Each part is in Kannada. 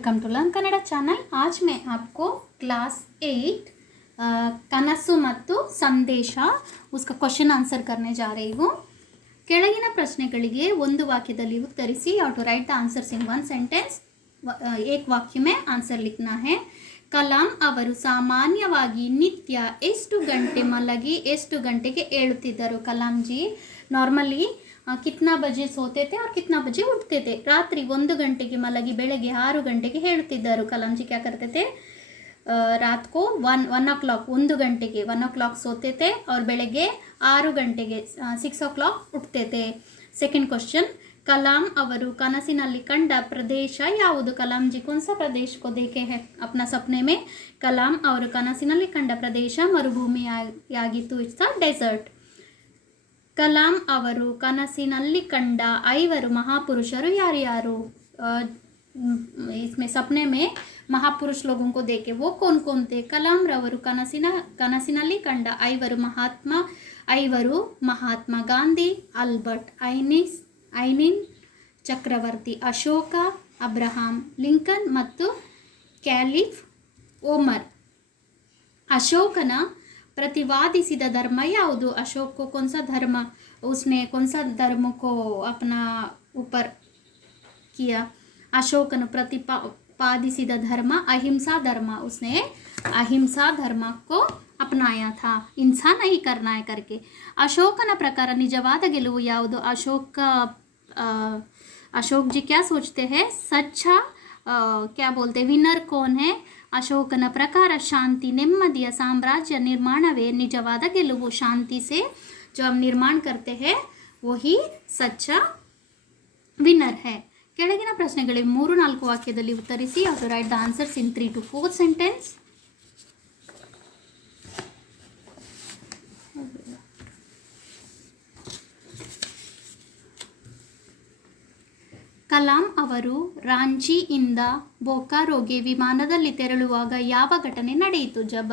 Welcome to learn Kannada channel. आज मैं आपको क्लास 8 कनसु ಮತ್ತು ಸಂದೇಶ उसका क्वेश्चन आंसर करने जा रही हूँ। ಕೆಳಗಿನ ಪ್ರಶ್ನೆಗಳಿಗೆ ಒಂದು ವಾಕ್ಯದಲ್ಲಿ ಉತ್ತರಿಸಿ। You to write the answers in one sentence. एक वाक्य में आंसर लिखना है। ಕಲಾಂ ಅವರು ಸಾಮಾನ್ಯವಾಗಿ ನಿತ್ಯ ಎಷ್ಟು ಗಂಟೆ ಮಲಗಿ ಎಷ್ಟು ಗಂಟೆಗೆ ಏಳುತ್ತಿದ್ದರು? ಕಲಾಂ जी नॉर्मली कितना बजे सोते थे और कितना बजे उठते थे? रात्रि 1 ಗಂಟೆಗೆ ಮಲಗಿ ಬೆಳಗ್ಗೆ 6 ಗಂಟೆಗೆ ಹೇಳುತ್ತಿದ್ದರು। कलाम जी क्या करते थे? रात को 1 o'clock 1 ಗಂಟೆಗೆ 1 o'clock सोते थे और ಬೆಳಗ್ಗೆ 6 ಗಂಟೆಗೆ 6 o'clock उठते थे। सेकंड क्वेश्चन, कलाम ಅವರು ಕನಸಿನಲ್ಲಿ ಕಂಡ ಪ್ರದೇಶ ಯಾವುದು? कलाम जी कौन सा प्रदेश को देखे हैं अपना सपने में? कलाम ಅವರು ಕನಸಿನಲ್ಲಿ ಕಂಡ ಪ್ರದೇಶ ಮರುಭೂಮಿಯಾಗಿತ್ತು, ಇಟ್ಸ್ ಅ ಡೆಸರ್ಟ್। कलाम ಅವರು ಕನಸಿನಲ್ಲಿ ಕಂಡ 5 महापुरुषರು ಯಾರ್ಯಾರು? इसमें सपने में महापुरुष लोगों को देखे, वो कौन कौन थे? कलाम रವರು ಕನಸಿನಲ್ಲಿ ಕಂಡ 5 महात्मा ಗಾಂಧಿ, ಆಲ್ಬರ್ಟ್ ಐನಿನ್ ಚಕ್ರವರ್ತಿ, ಅಶೋಕ, ಅಬ್ರಹಾಂ ಲಿಂಕನ್ ಮತ್ತು ಕ್ಯಾಲಿಫ್ ಓಮರ್। अशोकನ प्रतिवादिसिद धर्म याವುದು? अशोक को कौन सा धर्म, उसने कौन सा धर्म को अपना ऊपर किया? अशोकन प्रतिपादिसिद धर्म अहिंसा धर्म, उसने अहिंसा धर्म को अपनाया था, हिंसा नहीं करना है करके। अशोकನ प्रकार निजवाद ಗೆಲುವು ಯಾವುದು? अशोक जी क्या सोचते हैं? सच्चा क्या बोलते, विनर कौन है? अशोकನ प्रकार शांति नेಮ್ಮದಿಯ साम्राज्य निर्माणवे निजवाद ಗೆಲುವು। शांति से जो हम निर्माण करते हैं वही सच्चा विनर है। ಕೆಳಗಿನ ಪ್ರಶ್ನೆಗಳಿಗೆ 3-4 ವಾಕ್ಯದಲ್ಲಿ ಉತ್ತರಿಸಿ। You write the answers in 3 to 4 sentence. Kalam ಅವರು ರಾಂಚಿಯಿಂದ बोकारोಗೆ ವಿಮಾನದಲ್ಲಿ ತೆರಳುವಾಗ ಯಾವ ಘಟನೆ ನಡೆಯಿತು? जब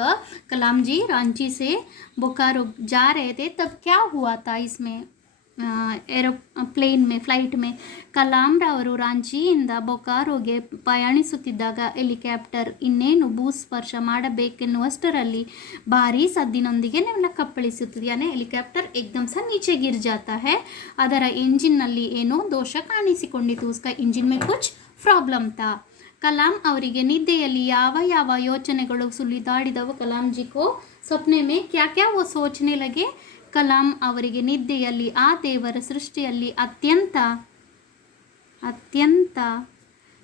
कलाम जी रांची से बोकारो जा रहे थे तब क्या हुआ था इसमें ಏರೋಪ್ಲೇನ್ में ಫ್ಲೈಟ್ में? ಕಲಾಂ ರವರು ರಾಂಚಿಯಿಂದ ಬೊಕಾರೋಗೆ ಪ್ರಯಾಣಿಸುತ್ತಿದ್ದಾಗ ಹೆಲಿಕಾಪ್ಟರ್ ಇನ್ನೇನು ಭೂಸ್ಪರ್ಶ ಮಾಡಬೇಕೆನ್ನುವಷ್ಟರಲ್ಲಿ ಭಾರೀ ಸದ್ದಿನೊಂದಿಗೆ ಕಪ್ಪಳಿಸುತ್ತದೆ। ಯಾನೆ ಹೆಲಿಕಾಪ್ಟರ್ एकदम से नीचे गिर जाता है। ಅದರ ಎಂಜಿನ್ನಲ್ಲಿ ಏನೋ ದೋಷ ಕಾಣಿಸಿಕೊಂಡಿತು, उसका इंजन में कुछ प्रॉब्लम था। कलाम ಅವರಿಗೆ ನಿದ್ದೆಯಲ್ಲಿ ಯಾವ ಯೋಚನೆಗಳು ಸುಳಿದಾಡಿದವು? कलाम जी को सपने में क्या क्या वो सोचने लगे? ಕಲಾಂ ಅವರಿಗೆ ನಿದ್ದೆಯಲ್ಲಿ ಆ ದೇವರ ಸೃಷ್ಟಿಯಲ್ಲಿ ಅತ್ಯಂತ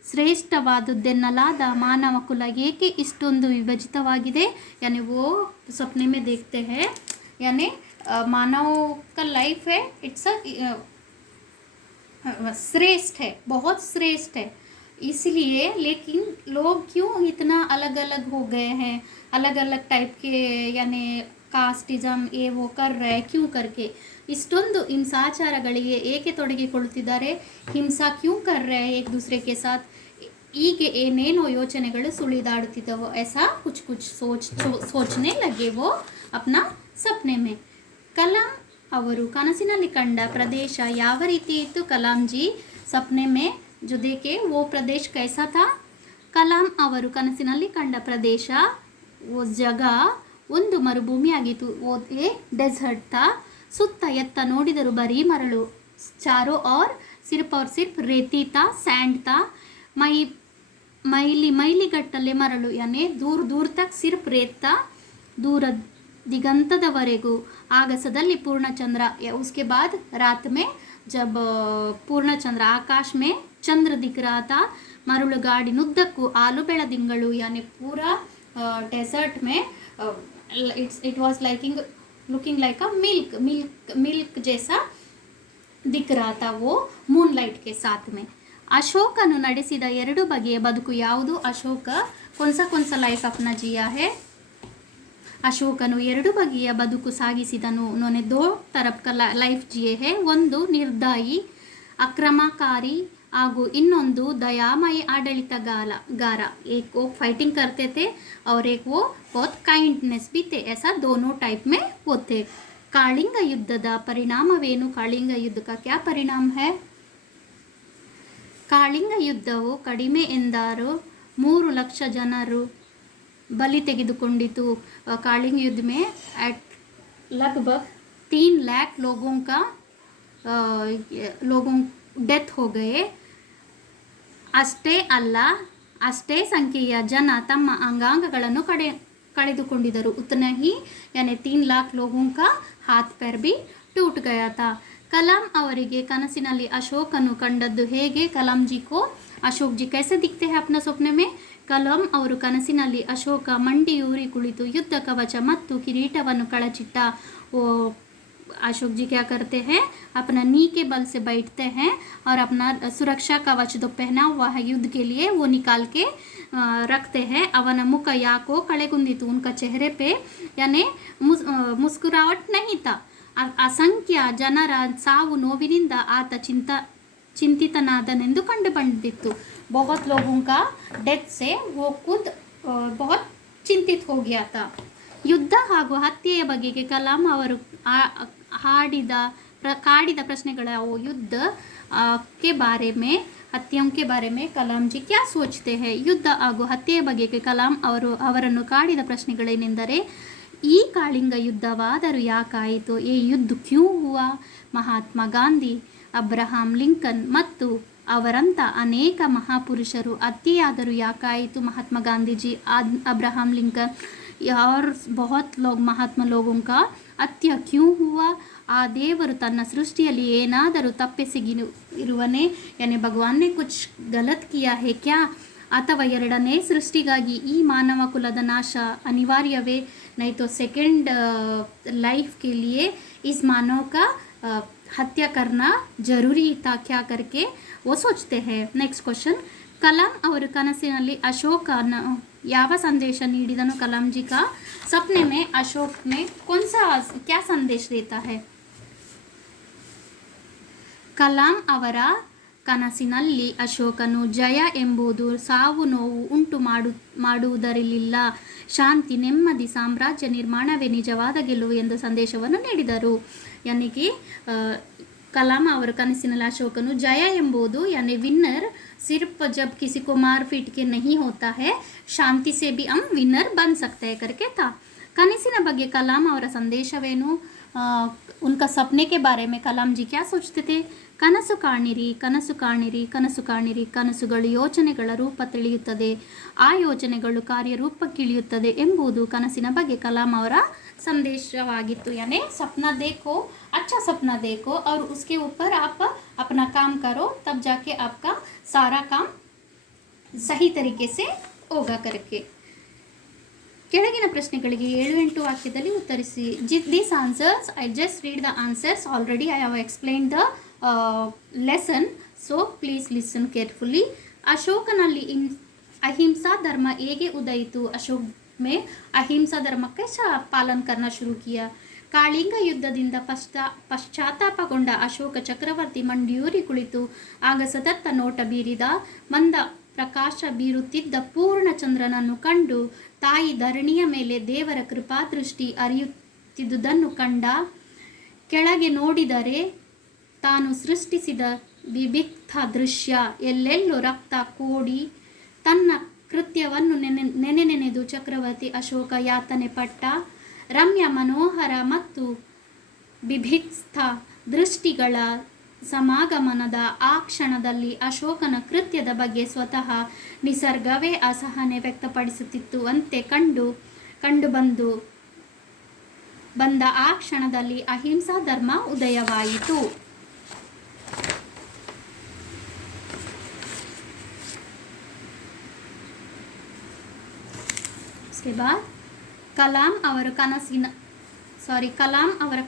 ಶ್ರೇಷ್ಠವಾದುದೆನ್ನಲಾದ ಮಾನವ ಕುಲ ಏಕೆ ಇಷ್ಟೊಂದು ವಿಭಜಿತವಾಗಿದೆ? यानी वो सपने में देखते हैं, यानी मानव का लाइफ है, इट्स श्रेष्ठ है, बहुत श्रेष्ठ है, इसलिए। लेकिन लोग क्यों इतना अलग अलग हो गए हैं, अलग अलग टाइप के यानी ಕಾಸ್ಟಿಸಮ್ वो कर रहे क्यों करके? ಇಷ್ಟೊಂದು ಹಿಂಸಾಚಾರಗಳಿಗೆ ಏಕೆ ತೊಡಗಿಕೊಳ್ಳುತ್ತಿದ್ದಾರೆ? ಹಿಂಸಾ ಕ್ಯೂ ಕರ್ ರहे एक दूसरे के साथ? ಹೀಗೆ ಏನೇನೋ ಯೋಚನೆಗಳು ಸುಳಿದಾಡುತ್ತಿದ್ದವು। ऐसा कुछ सोचने लगे वो अपना सपने में। कलाम ಅವರು ಕನಸಿನಲ್ಲಿ ಕಂಡ ಪ್ರದೇಶ ಯಾವ ರೀತಿ ಇತ್ತು? कलाम जी सपने में जो देखे वो प्रदेश कैसा था? कलाम ಅವರು ಕನಸಿನಲ್ಲಿ ಕಂಡ ಪ್ರದೇಶ वो जगह ಒಂದು ಮರುಭೂಮಿಯಾಗಿತ್ತು, ಓ ಡೆಸರ್ಟ್ ತಾ। ಸುತ್ತ ಎತ್ತ ನೋಡಿದರು ಬರೀ ಮರಳು, ಚಾರೋ और सिर्फ रेती था, सैंड था। ಮೈಲಿಗಟ್ಟಲೆ ಮರಳು, यानी दूर दूर तक सिर्फ रेत था, दूर दिगंतदवरेगू। ಆಗಸದಲ್ಲಿ पूर्णचंद्र, उसके बाद रात में जब पूर्णचंद्र आकाश में चंद्र दिख रहा था, ಮರಳುಗಾಡಿನುದ್ದಕ್ಕೂ ಆಲು ಬೆಳದಿಂಗಳು, यानी पूरा डेजर्ट में it was looking like a milk जैसा दिख रहा था वो मूनलाइट के साथ में। अशोकनु ನಡೆಸಿದ 2 ಬಗೆಯ ಬದುಕು ಯಾವುದು? ಅಶೋಕ कौन सा लाइफ अपना जिया है? ಅಶೋಕನು 2 ಬಗೆಯ ಬದುಕು ಸಾಗಿಸಿದನು। उन्होंने 2 तरफ का लाइफ जिए हैं, ಒಂದು ನಿರ್ದಯಿ ಅಕ್ರಮಕಾರಿ ಹಾಗೂ ಇನ್ನೊಂದು ದಯಾಮಯಿ ಆಡಳಿತಗಾರ। एक वो फाइटिंग करते थे और एक वो बहुत काइंडनेस भी थे, ऐसा दोनों टाइप में वो थे। कालिंग युद्धದ ಪರಿಣಾಮವೇನು? कालिंग युद्ध का क्या परिणाम है? ಕಾಳಿಂಗ ಯುದ್ಧವು ಕಡಿಮೆ ಎಂದಾರು 3,00,000 ಜನರು बलि ತೆಗೆದುಕೊಂಡಿತು. कालिंग युद्ध में एट लगभग 3 लाख लोगों डेथ हो गए. ಅಷ್ಟೇ ಅಲ್ಲ, ಅಷ್ಟೇ ಸಂಖ್ಯೆಯ ಜನ ತಮ್ಮ ಅಂಗಾಂಗಗಳನ್ನು ಕಳೆದುಕೊಂಡಿದ್ದರು. उतना ही यानी 3 लाख लोगों का हाथ पैर भी टूट गया था. कलाम ಅವರಿಗೆ ಕನಸಿನಲ್ಲಿ ಅಶೋಕನು ಕಂಡದ್ದು ಹೇಗೆ? कलाम जी को अशोक जी कैसे दिखते हैं अपने सपने में? कलाम ಅವರು ಕನಸಿನಲ್ಲಿ ಅಶೋಕ ಮಂಡಿಯೂರಿ ಕುಳಿತು ಯುದ್ಧ ಕವಚ ಮತ್ತು ಕಿರೀಟವನ್ನು ಕಳಚಿಟ್ಟ. अशोक जी क्या करते हैं? अपना नी के बल से बैठते हैं और अपना सुरक्षा कवच जो पहना हुआ है युद्ध के लिए वो निकाल के रखते हैं. ಅವನ ಮುಖ ಯಾಕೋ ಕಳೆಗುಂದಿತು. उनका चेहरे पे यानी मुस्कुराहट नहीं था. ಅಸಂಖ್ಯ ಜನರ ಸಾವು ನೋವಿನಿಂದ ಆತ ಚಿಂತಿತನಾದನೆಂದು ಕಂಡು ಬಂದಿತ್ತು. बहुत लोगों का डेथ से वो खुद बहुत चिंतित हो गया था. ಯುದ್ಧ ಹಾಗೂ ಹತ್ಯೆಯ ಬಗೆಗೆ ಕಲಾಂ ಅವರು ಕಾಡಿದ ಪ್ರಶ್ನೆಗಳವು. युद्ध के बारे में, हत्याओं के बारे में कलाम जी क्या सोचते हैं? ಯುದ್ಧ ಹಾಗೂ ಹತ್ಯೆಯ ಬಗೆಗೆ ಕಲಾಂ ಅವರನ್ನು ಕಾಡಿದ ಪ್ರಶ್ನೆಗಳೇನೆಂದರೆ, ಈ ಕಾಳಿಂಗ ಯುದ್ಧವಾದರೂ ಯಾಕಾಯಿತು? ಈ ಯುದ್ಧ ಕ್ಯೂ ಹುವಾ? ಮಹಾತ್ಮ ಗಾಂಧಿ, ಅಬ್ರಹಾಂ ಲಿಂಕನ್ ಮತ್ತು ಅವರಂಥ ಅನೇಕ ಮಹಾಪುರುಷರು ಹತ್ಯೆಯಾದರೂ ಯಾಕಾಯಿತು? ಮಹಾತ್ಮ ಗಾಂಧೀಜಿ, अब्राहम लिंकन और बहुत लोग महात्मा लोगों का ಹತ್ಯೆ ಕ್ಯೂ ಹುವಾ? ಆ ದೇವರು ತನ್ನ ಸೃಷ್ಟಿಯಲ್ಲಿ ಏನಾದರೂ ತಪ್ಪೆಸಗಿರುವನೇ? ಯಾನಿ ಭಗವಾನ್ ನೆ ಕುಚ್ ಗಲತ್ ಕಿಯಾ ಹೇ ಕ್ಯಾ? ಅಥವಾ ಎರಡನೇ ಸೃಷ್ಟಿಗಾಗಿ ಈ ಮಾನವ ಕುಲದ ನಾಶ ಅನಿವಾರ್ಯವೇ? नहीं तो सेकेंड लाइफ के लिए इस मानव का हत्या करना जरूरी था क्या करके वो सोचते हैं. नेक्स्ट क्वेश्चन, कलाम ಅವರು ಕನಸಿನಲ್ಲಿ ಅಶೋಕನ ಯಾವ ಸಂದೇಶ ನೀಡಿದನು? कलाम जी का सपने में अशोक में कौन सा क्या संदेश देता है? ಕಲಾಂ ಅವರ ಕನಸಿನಲ್ಲಿ ಅಶೋಕನು ಜಯ ಎಂಬುದು ಸಾವು ನೋವು ಉಂಟು ಮಾಡುವುದರಲ್ಲಿಲ್ಲ, ಶಾಂತಿ ನೆಮ್ಮದಿ ಸಾಮ್ರಾಜ್ಯ ನಿರ್ಮಾಣವೇ ನಿಜವಾದ ಗೆಲುವು ಎಂದು ಸಂದೇಶವನ್ನು ನೀಡಿದರು. ಯಾನಿಗೆ ಕಲಾಂ ಅವರ ಕನಸಿನಲ್ಲಿ ಅಶೋಕನು ಜಯ ಎಂಬುದು यानी विनर सिर्फ जब किसी को मार पीट के नहीं होता है, शांति से भी हम विनर बन सकते हैं करके था. ಕನಸಿನ ಬಗ್ಗೆ ಕಲಾಂ ಅವರ ಸಂದೇಶವೇನು? उनका सपने के बारे में कलाम जी क्या सोचते थे? ಕನಸು ಕಾಣಿರಿ, ಕನಸು ಕಾಣಿರಿ, ಕನಸು ಕಾಣಿರಿ. ಕನಸುಗಳು ಯೋಚನೆಗಳ ರೂಪ ತಿಳಿಯುತ್ತದೆ, ಆ ಯೋಚನೆಗಳು ಕಾರ್ಯರೂಪಕ್ಕಿಳಿಯುತ್ತದೆ ಎಂಬುದು ಕನಸಿನ ಬಗ್ಗೆ ಕಲಾಂ ಅವರ ಸಂದೇಶವಾಗಿತ್ತು. यानी सपना देखो, अच्छा सपना देखो और उसके ऊपर आप अपना काम करो, तब जाके आपका सारा काम सही तरीके से होगा करके. ಕೆಳಗಿನ ಪ್ರಶ್ನೆಗಳಿಗೆ 7-8 ವಾಕ್ಯದಲ್ಲಿ ಉತ್ತರಿಸಿ. This answers I just read the answers. Already I have explain the lesson, so please listen carefully. ಅಶೋಕನಲ್ಲಿ ಅಹಿಂಸಾ ಧರ್ಮ ಹೇಗೆ ಉದಯಿತು? ಅಶೋಕ್ में अहिंसा धर्म कैसा पालन करना शुरू किया? ಕಾಳಿಂಗ ಯುದ್ಧದಿಂದ ಪಶ್ಚಾತ್ತಾಪಗೊಂಡ ಅಶೋಕ ಚಕ್ರವರ್ತಿ ಮಂಡಿಯೂರಿ ಕುಳಿತು ಆಗ ಸತತ ನೋಟ ಬೀರಿದ. ಮಂದ ಪ್ರಕಾಶ ಬೀರುತ್ತಿದ್ದ ಪೂರ್ಣ ಚಂದ್ರನನ್ನು ಕಂಡು ತಾಯಿ ಧರಣಿಯ ಮೇಲೆ ದೇವರ ಕೃಪಾದೃಷ್ಟಿ ಹರಿಯುತ್ತಿದ್ದುದನ್ನು ಕಂಡ. ಕೆಳಗೆ ನೋಡಿದರೆ ತಾನು ಸೃಷ್ಟಿಸಿದ ವಿಭಿಕ್ತ ದೃಶ್ಯ, ಎಲ್ಲೆಲ್ಲೂ ರಕ್ತ ಕೋಡಿ. ತನ್ನ ಕೃತ್ಯವನ್ನು ನೆನೆದು ಚಕ್ರವರ್ತಿ ಅಶೋಕ ಯಾತನೆ ಪಟ್ಟ. ರಮ್ಯ ಮನೋಹರ ಮತ್ತು ಬಿಭಿಕ್ತ ದೃಷ್ಟಿಗಳ ಸಮಾಗಮನದ ಆ ಕ್ಷಣದಲ್ಲಿ ಅಶೋಕನ ಕೃತ್ಯದ ಬಗ್ಗೆ ಸ್ವತಃ ನಿಸರ್ಗವೇ ಅಸಹನೆ ವ್ಯಕ್ತಪಡಿಸುತ್ತಿತ್ತು ಅಂತೆ ಬಂದ ಆ ಕ್ಷಣದಲ್ಲಿ ಅಹಿಂಸಾ ಧರ್ಮ ಉದಯವಾಯಿತು. उसके बाद ಕಲಾಂ ಅವರ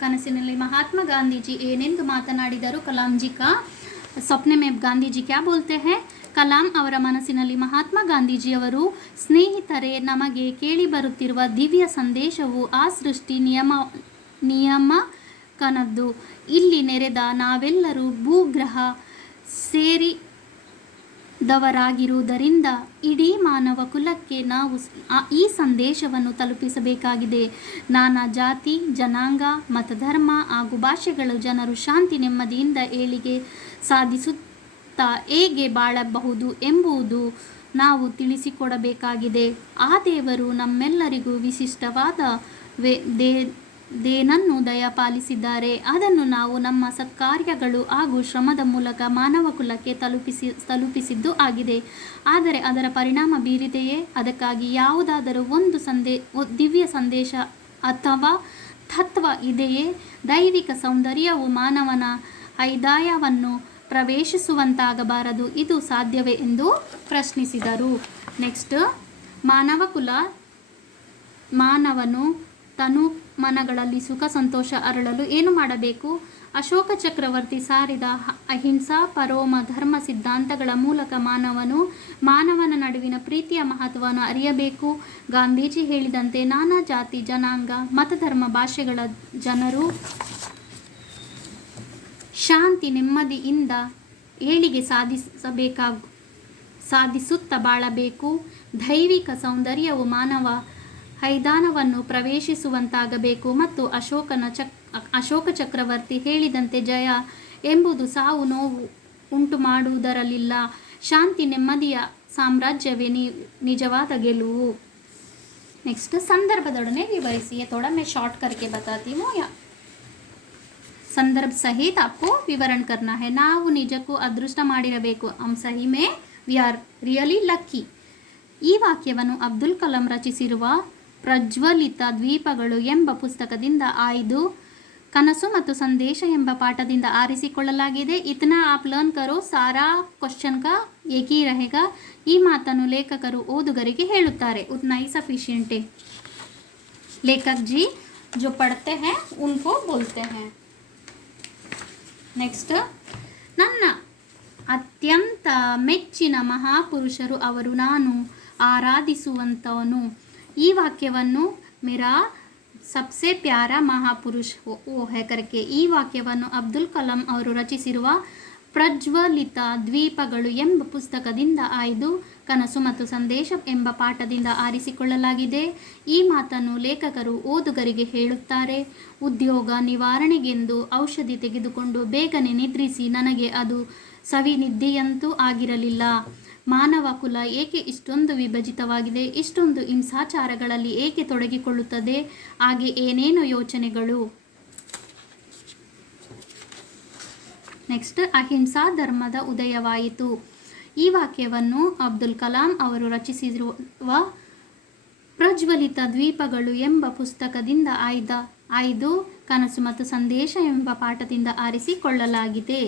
ಕನಸಿನಲ್ಲಿ ಮಹಾತ್ಮ ಗಾಂಧೀಜಿ ಏನೆಂದು ಮಾತನಾಡಿದರು? ಕಲಾಂ ಜಿ ಕಾ ಸಪ್ನೆ ಮೇ ಗಾಂಧೀಜಿ ಕ್ಯಾ ಬೋಲ್ತೆ ಹೈ? ಕಲಾಂ ಅವರ ಮನಸ್ಸಿನಲ್ಲಿ ಮಹಾತ್ಮ ಗಾಂಧೀಜಿಯವರು, ಸ್ನೇಹಿತರೆ, ನಮಗೆ ಕೇಳಿ ಬರುತ್ತಿರುವ ದಿವ್ಯ ಸಂದೇಶವು ಆ ಸೃಷ್ಟಿ ನಿಯಮಕನದ್ದು. ಇಲ್ಲಿ ನೆರೆದ ನಾವೆಲ್ಲರೂ ಭೂಗ್ರಹ ಸೇರಿದವರಾಗಿರುವುದರಿಂದ ಇಡೀ ಮಾನವ ಕುಲಕ್ಕೆ ನಾವು ಈ ಸಂದೇಶವನ್ನು ತಲುಪಿಸಬೇಕಾಗಿದೆ. ನಾನಾ ಜಾತಿ, ಜನಾಂಗ, ಮತಧರ್ಮ ಹಾಗೂ ಭಾಷೆಗಳ ಜನರು ಶಾಂತಿ ನೆಮ್ಮದಿಯಿಂದ ಏಳಿಗೆ ಸುತ್ತ ಹೇಗೆ ಬಾಳಬಹುದು ಎಂಬುದು ನಾವು ತಿಳಿಸಿಕೊಡಬೇಕಾಗಿದೆ. ಆ ದೇವರು ನಮ್ಮೆಲ್ಲರಿಗೂ ವಿಶಿಷ್ಟವಾದ ದೇನನ್ನು ದಯಪಾಲಿಸಿದ್ದಾರೆ. ಅದನ್ನು ನಾವು ನಮ್ಮ ಸತ್ಕಾರ್ಯಗಳು ಹಾಗೂ ಶ್ರಮದ ಮೂಲಕ ಮಾನವ ಕುಲಕ್ಕೆ ತಲುಪಿಸಿದ್ದು ಆಗಿದೆ. ಆದರೆ ಅದರ ಪರಿಣಾಮ ಬೀರಿದೆಯೇ? ಅದಕ್ಕಾಗಿ ಯಾವುದಾದರೂ ಒಂದು ದಿವ್ಯ ಸಂದೇಶ ಅಥವಾ ತತ್ವ ಇದೆಯೇ? ದೈವಿಕ ಸೌಂದರ್ಯವು ಮಾನವನ ಹೃದಯವನ್ನು ಪ್ರವೇಶಿಸುವಂತಾಗಬಾರದು. ಇದು ಸಾಧ್ಯವೇ ಎಂದು ಪ್ರಶ್ನಿಸಿದರು. ನೆಕ್ಸ್ಟ್, ಮಾನವನು ತನು ಮನಗಳಲ್ಲಿ ಸುಖ ಸಂತೋಷ ಅರಳಲು ಏನು ಮಾಡಬೇಕು? ಅಶೋಕ ಚಕ್ರವರ್ತಿ ಸಾರಿದ ಅಹಿಂಸಾ ಪರಮೋ ಧರ್ಮ ಸಿದ್ಧಾಂತಗಳ ಮೂಲಕ ಮಾನವನ ನಡುವಿನ ಪ್ರೀತಿಯ ಮಹತ್ವವನ್ನು ಅರಿಯಬೇಕು. ಗಾಂಧೀಜಿ ಹೇಳಿದಂತೆ ನಾನಾ ಜಾತಿ ಜನಾಂಗ ಮತಧರ್ಮ ಭಾಷೆಗಳ ಜನರು ಶಾಂತಿ ನೆಮ್ಮದಿಯಿಂದ ಏಳಿಗೆ ಸಾಧಿಸುತ್ತಾ ಬಾಳಬೇಕು. ದೈವಿಕ ಸೌಂದರ್ಯವು ಮಾನವ ಹೃದಯವನ್ನು ಪ್ರವೇಶಿಸುವಂತಾಗಬೇಕು ಮತ್ತು ಅಶೋಕ ಚಕ್ರವರ್ತಿ ಹೇಳಿದಂತೆ ಜಯ ಎಂಬುದು ಸಾವು ನೋವು ಉಂಟು ಮಾಡುವುದರಲ್ಲಿಲ್ಲ. ಶಾಂತಿ ನೆಮ್ಮದಿಯ ಸಾಮ್ರಾಜ್ಯವೇ ನಿಜವಾದ ಗೆಲುವು. ನೆಕ್ಸ್ಟ್, ಸಂದರ್ಭದೊಡನೆ ವಿವರಿಸಿ. थोड़ा मैं शॉर्ट करके बताती हूँ या संदर्भ सहित आपको विवरण करना है. ನಾವು ನಿಜಕ್ಕೂ ಅದೃಷ್ಟ ಮಾಡಿರಬೇಕು. हम सही में वी आर रियली लकी. ಈ ವಾಕ್ಯವನ್ನು ಅಬ್ದುಲ್ ಕಲಾಂ ರಚಿಸಿರುವ ಪ್ರಜ್ವಲಿತ ದ್ವೀಪಗಳು ಎಂಬ ಪುಸ್ತಕದಿಂದ ಆಯ್ದು ಕನಸು ಮತ್ತು ಸಂದೇಶ ಎಂಬ ಪಾಠದಿಂದ ಆರಿಸಿಕೊಳ್ಳಲಾಗಿದೆ. ಇತನಾ ಆಪ್ ಲರ್ನ್ ಕರೋ, ಸಾರಾ ಕ್ವಶನ್ ಕಾ ಏಕ್ ಹಿ रहेगा. ಈ ಮಾತನ್ನು ಲೇಖಕರು ಓದುಗರಿಗೆ ಹೇಳುತ್ತಾರೆ. ಉತ್ನಾ ಹಿ ಸಫಿಶಿಯೆಂಟ್ है. लेखक जी जो पढ़ते हैं उनको बोलते हैं. ನೆಕ್ಸ್ಟ್, ನನ್ನ ಅತ್ಯಂತ ಮೆಚ್ಚಿನ ಮಹಾಪುರುಷರು ಅವರು, ನಾನು ಆರಾಧಿಸುವಂತವನು. ಈ ವಾಕ್ಯವನ್ನು ಮೇರಾ ಸಬ್ಸೆ ಪ್ಯಾರಾ ಮಹಾಪುರುಷ ಓ ಹೈ ಕರ್ಕೆ, ಈ ವಾಕ್ಯವನ್ನು ಅಬ್ದುಲ್ ಕಲಾಂ ಅವರು ರಚಿಸಿರುವ ಪ್ರಜ್ವಲಿತ ದ್ವೀಪಗಳು ಎಂಬ ಪುಸ್ತಕದಿಂದ ಆಯ್ದು ಕನಸು ಮತ್ತು ಸಂದೇಶ ಎಂಬ ಪಾಠದಿಂದ ಆರಿಸಿಕೊಳ್ಳಲಾಗಿದೆ. ಈ ಮಾತನ್ನು ಲೇಖಕರು ಓದುಗರಿಗೆ ಹೇಳುತ್ತಾರೆ. ಉದ್ಯೋಗ ನಿವಾರಣೆಗೆಂದು ಔಷಧಿ ತೆಗೆದುಕೊಂಡು ಬೇಗನೆ ನಿದ್ರಿಸಿ ನನಗೆ ಅದು ಸವಿನಿದ್ದೆಯಂತೂ ಆಗಿರಲಿಲ್ಲ. ಮಾನವ ಕುಲ ಏಕೆ ಇಷ್ಟೊಂದು ವಿಭಜಿತವಾಗಿದೆ? ಇಷ್ಟೊಂದು ಹಿಂಸಾಚಾರಗಳಲ್ಲಿ ಏಕೆ ತೊಡಗಿಕೊಳ್ಳುತ್ತದೆ? ಹಾಗೆ ಏನೇನು ಯೋಚನೆಗಳು. ನೆಕ್ಸ್ಟ್, ಅಹಿಂಸಾ ಧರ್ಮದ ಉದಯವಾಯಿತು. ಈ ವಾಕ್ಯವನ್ನು ಅಬ್ದುಲ್ ಕಲಾಂ ಅವರು ರಚಿಸಿರುವ ಪ್ರಜ್ವಲಿತ ದ್ವೀಪಗಳು ಎಂಬ ಪುಸ್ತಕದಿಂದ ಆಯ್ದು ಕನಸು ಮತ್ತು ಸಂದೇಶ ಎಂಬ ಪಾಠದಿಂದ ಆರಿಸಿಕೊಳ್ಳಲಾಗಿದೆ.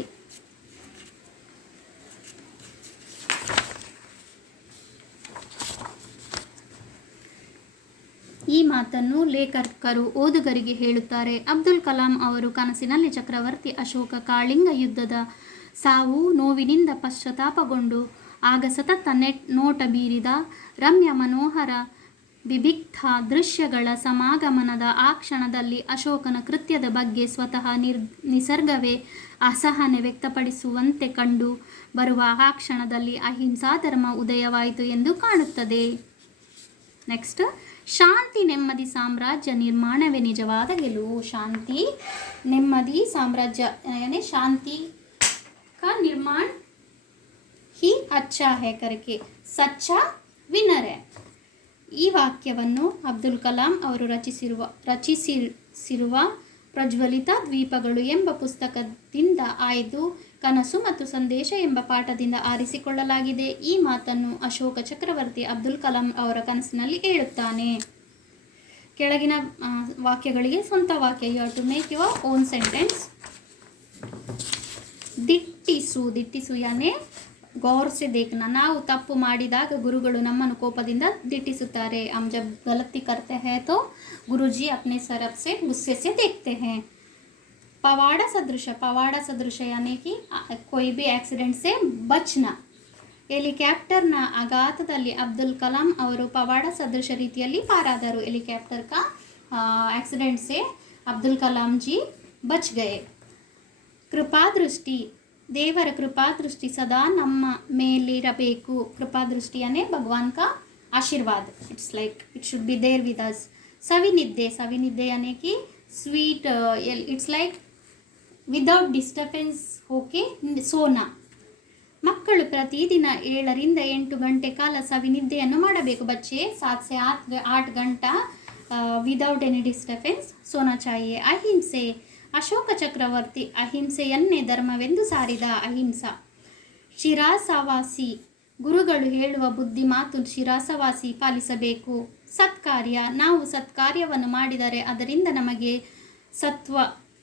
ಈ ಮಾತನ್ನು ಲೇಖಕರು ಓದುಗರಿಗೆ ಹೇಳುತ್ತಾರೆ. ಅಬ್ದುಲ್ ಕಲಾಂ ಅವರು ಕನಸಿನಲ್ಲಿ ಚಕ್ರವರ್ತಿ ಅಶೋಕ ಕಾಳಿಂಗ ಯುದ್ಧದ ಸಾವು ನೋವಿನಿಂದ ಪಶ್ಚಾತ್ತಾಪಗೊಂಡು ಆಗ ಸತತ ನೋಟ ಬೀರಿದ ರಮ್ಯ ಮನೋಹರ ಬಿಭಿಕ್ತ ದೃಶ್ಯಗಳ ಸಮಾಗಮನದ ಆ ಕ್ಷಣದಲ್ಲಿ ಅಶೋಕನ ಕೃತ್ಯದ ಬಗ್ಗೆ ಸ್ವತಃ ನಿಸರ್ಗವೇ ಅಸಹನೆ ವ್ಯಕ್ತಪಡಿಸುವಂತೆ ಕಂಡು ಬರುವ ಆ ಕ್ಷಣದಲ್ಲಿ ಅಹಿಂಸಾ ಧರ್ಮ ಉದಯವಾಯಿತು ಎಂದು ಕಾಣುತ್ತದೆ. ನೆಕ್ಸ್ಟ್, ಶಾಂತಿ ನೆಮ್ಮದಿ ಸಾಮ್ರಾಜ್ಯ ನಿರ್ಮಾಣವೇ ನಿಜವಾದ ಗೆಲುವು. ಶಾಂತಿ ನೆಮ್ಮದಿ ಸಾಮ್ರಾಜ್ಯ यानी शांति का निर्माण ही अच्छा है करके सच्चा विनर है. ಈ ವಾಕ್ಯವನ್ನು ಅಬ್ದುಲ್ ಕಲಾಂ ಅವರು ರಚಿಸಿರುವ ಪ್ರಜ್ವಲಿತ ದ್ವೀಪಗಳು ಎಂಬ ಪುಸ್ತಕದಿಂದ ಆಯ್ದು ಕನಸು ಮತ್ತು ಸಂದೇಶ ಎಂಬ ಪಾಠದಿಂದ ಆರಿಸಿಕೊಳ್ಳಲಾಗಿದೆ. ಈ ಮಾತನ್ನು ಅಶೋಕ ಚಕ್ರವರ್ತಿ ಅಬ್ದುಲ್ ಕಲಾಂ ಅವರ ಕನಸಿನಲ್ಲಿ ಹೇಳುತ್ತಾನೆ. ಕೆಳಗಿನ ವಾಕ್ಯಗಳಿಗೆ ಸ್ವಂತ ವಾಕ್ಯ. You have to make your own sentence. ದಿಟ್ಟಿಸು ಯಾನೆ ಗೌರ್ ಸೆ ದೇಖ್ನಾ. ನಾವು ತಪ್ಪು ಮಾಡಿದಾಗ ಗುರುಗಳು ನಮ್ಮನ್ನು ಕೋಪದಿಂದ ದಿಟ್ಟಿಸುತ್ತಾರೆ. हम जब गलती करते हैं तो गुरुजी अपने तरफ से गुस्से से देखते हैं. पवाड़ा सदृश यानी कि कोई भी एक्सीडेंट से बचना. ಹೆಲಿಕಾಪ್ಟರ್ನ ಆಘಾತದಲ್ಲಿ ಅಬ್ದುಲ್ ಕಲಾಂ ಅವರು ಪವಾಡ ಸದೃಶ ರೀತಿಯಲ್ಲಿ ಪಾರಾದರು. ಹೆಲಿಕಾಪ್ಟರ್ का एक्सीडेंट से अब्दुल कलाम जी बच गए. ಕೃಪಾದೃಷ್ಟಿ, ದೇವರ ಕೃಪಾದೃಷ್ಟಿ ಸದಾ ನಮ್ಮ ಮೇಲಿರಬೇಕು. ಕೃಪಾದೃಷ್ಟಿ यानी भगवान का आशीर्वाद. It's like it should be there with us. सविनिद्दे यानी कि sweet. It's like without disturbance होके सोना. ಮಕ್ಕಳು ಪ್ರತಿದಿನ 7 ರಿಂದ 8 ಗಂಟೆ ಕಾಲ ಸವಿನಿದ್ದೆಯನ್ನು ಮಾಡಬೇಕು. ಬಚ್ಚೆ 7 से 8 घंटा ವಿದೌಟ್ ಎನಿ ಡಿಸ್ಟರ್ಬೆನ್ಸ್ ಸೋನಾ ಚಾಹಿಯೆ. ಅಹಿಂಸೆ. ಅಶೋಕ ಚಕ್ರವರ್ತಿ ಅಹಿಂಸೆಯನ್ನೇ ಧರ್ಮವೆಂದು ಸಾರಿದ. ಅಹಿಂಸಾ. ಶಿರಾಸವಾಸಿ. ಗುರುಗಳು ಹೇಳುವ ಬುದ್ಧಿ ಮಾತು ಶಿರಾಸವಾಸಿ ಪಾಲಿಸಬೇಕು. ಸತ್ಕಾರ್ಯ. ನಾವು ಸತ್ಕಾರ್ಯವನ್ನು ಮಾಡಿದರೆ ಅದರಿಂದ ನಮಗೆ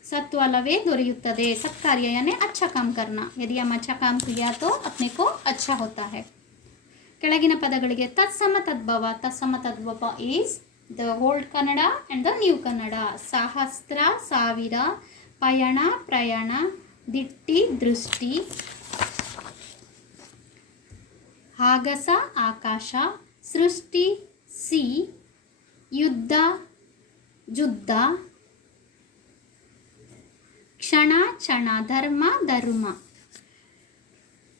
सत्वलवे ದೊರೆಯುತ್ತದೆ. सत्कार्य यानी अच्छा काम करना. यदि हम अच्छा काम किया तो अपने को अच्छा होता है. ಕೆಳಗಿನ ಪದಗಳಿಗೆ ತತ್ಸಮ ತದ್ಭವ. ತತ್ಸಮ ತದ್ಭವ is the old Kannada and the new Kannada. ಸಹಸ್ರ ಸಾವಿರ, ಪಯಣ ಪ್ರಯಾಣ, ದಿಟ್ಟಿ ದೃಷ್ಟಿ, ಆಗಸ ಆಕಾಶ, ಸೃಷ್ಟಿ ಸಿ, ಯುದ್ಧ ಜುದ್ಧ, ಕ್ಷಣ ಕ್ಷಣ, ಧರ್ಮ ಧರ್ಮ.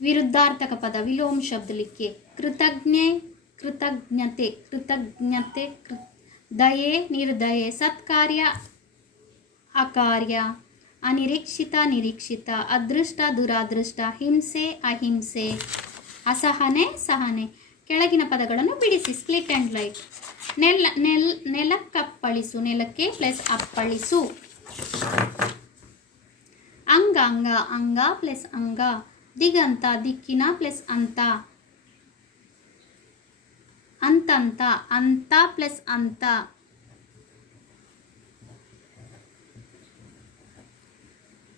ವಿರುದ್ಧಾರ್ಥಕ ಪದ ವಿಲೋಮ ಶಬ್ದ लिखिए. कृतज्ञे कृतज्ञते, कृतज्ञते दये निर्दये, सत्कार्य अकार्य, अनिरीक्षित निरीक्षित, ಅದೃಷ್ಟ ದುರಾದೃಷ್ಟ, ಹಿಂಸೆ ಅಹಿಂಸೆ, ಅಸಹನೆ ಸಹನೆ. ಕೆಳಗಿನ ಪದಗಳನ್ನು ಬಿಡಿಸಿ. Split and write. ನೆಲಕ್ಕಪ್ಪಳಿಸು. ನೆಲಕ್ಕೆ ಪ್ಲಸ್ ಅಪ್ಪಳಿಸು. ಅಂಗಾಂಗ. ಅಂಗ ಪ್ಲಸ್ ಅಂಗ. ದಿಗಂತ. ದಿಕ್ಕಿನ ಪ್ಲಸ್ ಅಂತ. ಅಂತಂತ. ಅಂತ ಪ್ಲಸ್ ಅಂತ.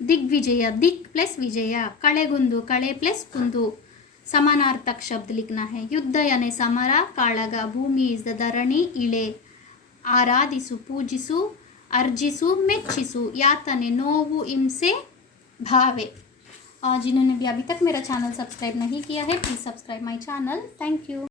ದಿಗ್ವಿಜಯ. ದಿಕ್ ಪ್ಲಸ್ ವಿಜಯ. ಕಳೆಗುಂದು. ಕಳೆ ಪ್ಲಸ್ ಕುಂದು. समानार्थक शब्द लिखना है. युद्ध यानी summer Kalaga. Bhumi is the धरणी इಳೆ. आराधिसु पूजिसु, अर्जिसु मेच्चिसु, यातने नोवु हिंसे भावे. जिन्होंने भी अभी तक मेरा चैनल सब्सक्राइब नहीं किया है please subscribe my channel. Thank you.